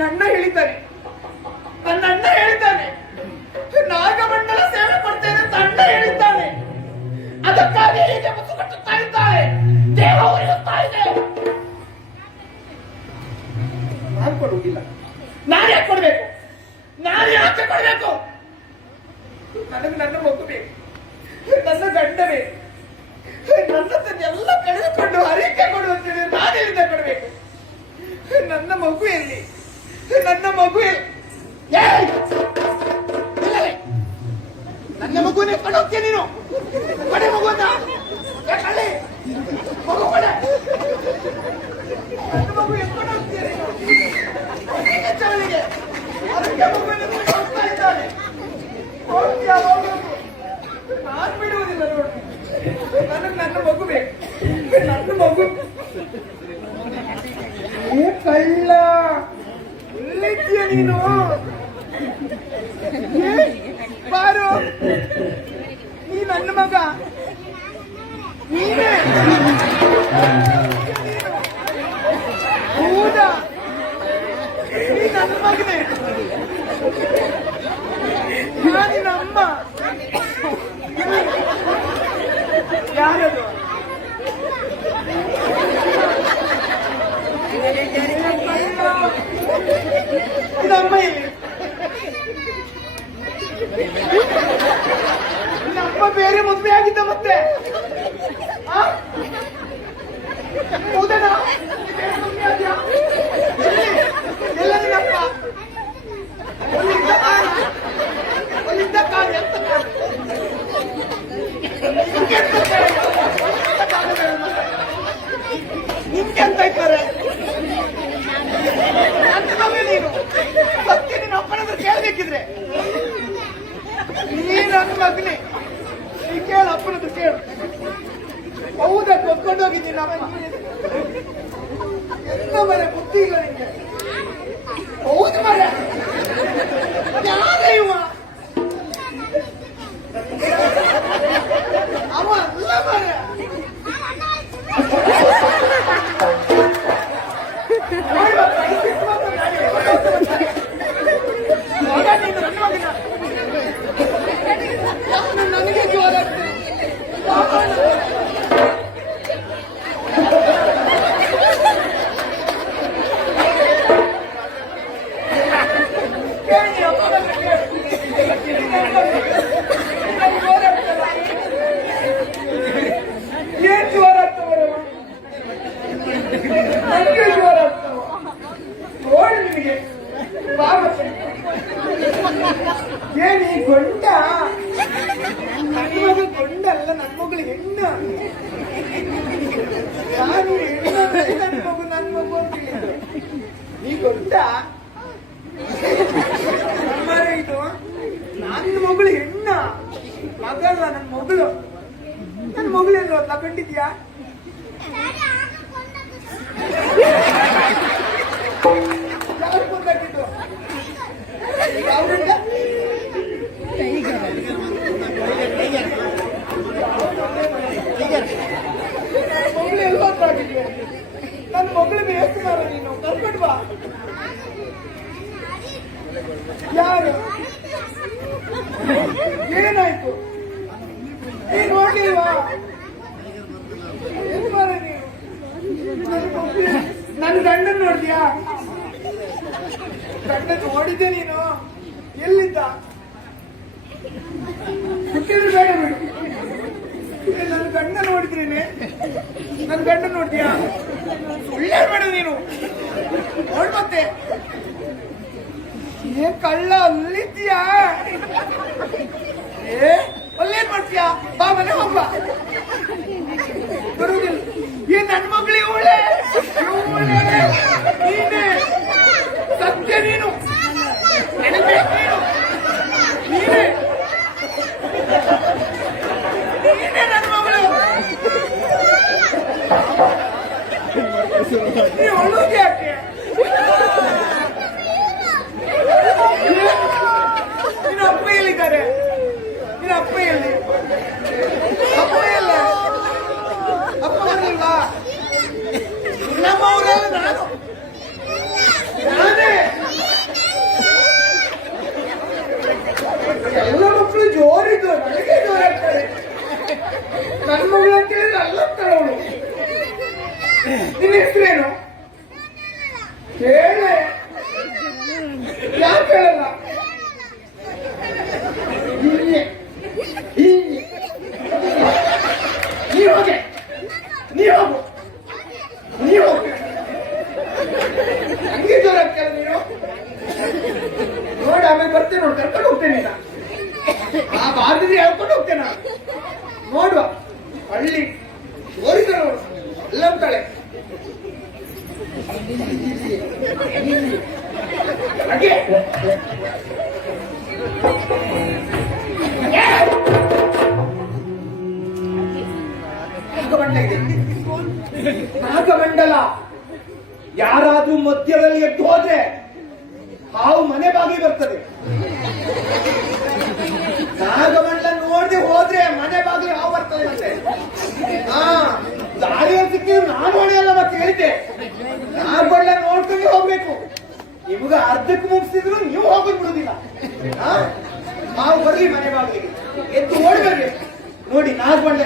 ನನ್ನ ಹೇಳಿದ್ದಾನೆ ನನ್ನ ಅಣ್ಣ ಹೇಳಿದ್ದಾನೆ ನಾಗಮಂಡಲ ಸೇವೆ ಕೊಡ್ತೇನೆ ಅಂತ ಅಣ್ಣ ಹೇಳಿದ್ದಾನೆ. ಅದಕ್ಕಾಗಿ ಹೀಗೆ ಮುತ್ತು ಕಟ್ಟುತ್ತಾ ಇದ್ದಾಳೆ. ದೇಹ ಉರಿಯುತ್ತಾ ಇದೆ. ನಾನು ಕೊಡುವುದಿಲ್ಲ. ನಾನು ಯಾಕೆ ಕೊಡ್ಬೇಕು? ನಾನು ಯಾಕೆ ಕೊಡ್ಬೇಕು? ನನಗೆ ನನ್ನ ಮಗು ಬೇಕು ನನ್ನ ಗಂಡ ಬೇಕು ನನ್ನದನ್ನೆಲ್ಲ ಕಳೆದುಕೊಂಡು ಹರಿಕೆ ಕೊಡುವಂತೇಳಿ ನಾನು ಎಲ್ಲಿಂದ ಕೊಡಬೇಕು. ನನ್ನ ಮಗು ಎಲ್ಲಿ ನನ್ನ ಮಗು! ನನ್ನ ಮಗುನೇ ಕೊಡೋಗ್ತೀಯ ನೀನು. ಕೊಡೆ ಮಗು ಅಂತ! ಮಗು ಕೊಡೆ. ನನ್ನ ಅದಕ್ಕೆ ನನಗೆ ನನ್ನ ಮಗು ನನ್ನ ಮಗು. ಕಳ್ಳ. ಎಲ್ಲಿದ್ದೀಯ ನೀನು ಏ, ಬಾರು ನೀ ನನ್ನ ಮಗ ನೀನೇ ಹೌದಾ ನೀ ನನ್ನ ಮಗನೇ ನಾನು ನಿನ್ನ ಅಮ್ಮ ಯಾರದು ಇದು ಅಮ್ಮ ಎಲ್ಲಿ ನಿನ್ನ ಅಮ್ಮ ಬೇರೆ ಮದುವೆ ಆಗಿದ್ದ ಮತ್ತೆ. ಆ? ಹೌದಣ್ಣ? ನೀ ಅಪ್ಪನ ಹತ್ರ ಕೇಳ್ಬೇಕಿದ್ರೆ ನೀ ನನ್ನ ಮಗನೇ ನೀ ಕೇಳು ಅಪ್ಪನ ಹತ್ರ ಕೇಳು ಹೌದಾ ಕೊತ್ಕೊಂಡು ಹೋಗಿದ್ದೀನಿ ನಮ್ಮ ಎಂತ ಮರೆ ಬುದ್ಧಿ ಗೊಂಡ ಇದು ನನ್ನ ಮಗಳು ಹೆಣ್ಣ. ಮಗಲ್ಲ ನನ್ನ ಮಗಳು. ನನ್ನ ಮಗಳು ಎಲ್ಲ ತಗೊಂಡಿದ್ಯಾ ಯಾರು ಕೊಂದಾಕಿದ್ದು ಯಾವ ಗಂಡ ಮಗಳು ಎಲ್ಲ ಹಾಕಿದ್ಯಾ ನನ್ನ ಮಗಳು ಬೇಕು ಮಾರ ನೀನು ಕರ್ಕೊಂಡು ಬಾ ಯಾರು? ಏನಾಯ್ತು? ನೀನು ಮಗಳು- ನನ್ನ ಗಂಡನ್ ನೋಡಿದ್ಯಾ ಗಂಡನ ನೋಡಿದ್ದೆ ನೀನು? ಎಲ್ಲಿದ್ದ? ಹುಟ್ಟಿದ್ರು ಬೇಡ ಬಿಡು ನನ್ನ ಗಂಡ ನೋಡಿದ್ರೇನೆ? ನನ್ನ ಗಂಡ ನೋಡಿದ್ಯಾ ಸುಳ್ಳೇ ಬೇಡ ನೀನು. ನೋಡ್ ಮತ್ತೆ. ಏನ್ ಕಳ್ಳ ಅಲ್ಲಿದ್ಯಾ ಏ ಅಲ್ಲೇನ್ ಮಾಡ್ತೀಯಾ? ಬಾ ಮನೆ ಹೋಗ್ಬ ನಿನ್ನ ಹೆಸರೇನು? ಹೇಳೆ. ಯಾಕೆ ಹೇಳಲ್ಲ? ನೀ ಹೋಗೆ. ನೀ ಹೋಗು. ನೀ ನೀನು. ನೋಡಿ, ಆಮೇಲೆ ಬರ್ತೇನೆ ನೋಡಿ, ಕರ್ಕೊಂಡು ಹೋಗ್ತೇನೆ ನಾನು ಆ ಬಾರ್ದಿದ್ರೆ ಹೇಳ್ಕೊಂಡು ಹೋಗ್ತೇನೆ ನಾನು. ನೋಡುವ. ಹಳ್ಳಿ. ತೋರಿದ್ರು ಎಲ್ಲ ಅಂತಾಳೆ ನಾಗಮಂಡಲ. ಯಾರಾದ್ರೂ ಮಧ್ಯದಲ್ಲಿ ಎದ್ದು ಹೋದ್ರೆ ಹಾವು ಮನೆ ಬಾಗಿ ಬರ್ತದೆ. ನಾಗಮಂಡಲ ನೋಡದೆ ಹೋದ್ರೆ ಮನೆ ಬಾಗಿಲು ಹಾವು ಬರ್ತದೆ ಮತ್ತೆ. ಹಾ. ದಾರಿಯಲ್ಲಿ ಸಿಕ್ಕಿದ್ರು ನಾನು ಹೊಡೆಯಲ್ಲ ಮತ್ತೆ ಹೇಳಿದ್ದೆ. ಬಡ್ಲ ನೋಡ್ಕೊಂಡು ಹೋಗ್ಬೇಕು. ನಿಮ್ಗೆ ಅರ್ಧಕ್ಕೆ ಮುಗಿಸಿದ್ರು ನೀವು ಹೋಗಿ ಬಿಡುದಿಲ್ಲ. ನಾವು ಬರ್ಲಿ ಮನೆ ಬಾಗಿಲಿಗೆ. ಎದ್ದು ಓಡಿ ನೋಡಿ ನೋಡಿ ನಾಗಮಂಡಲ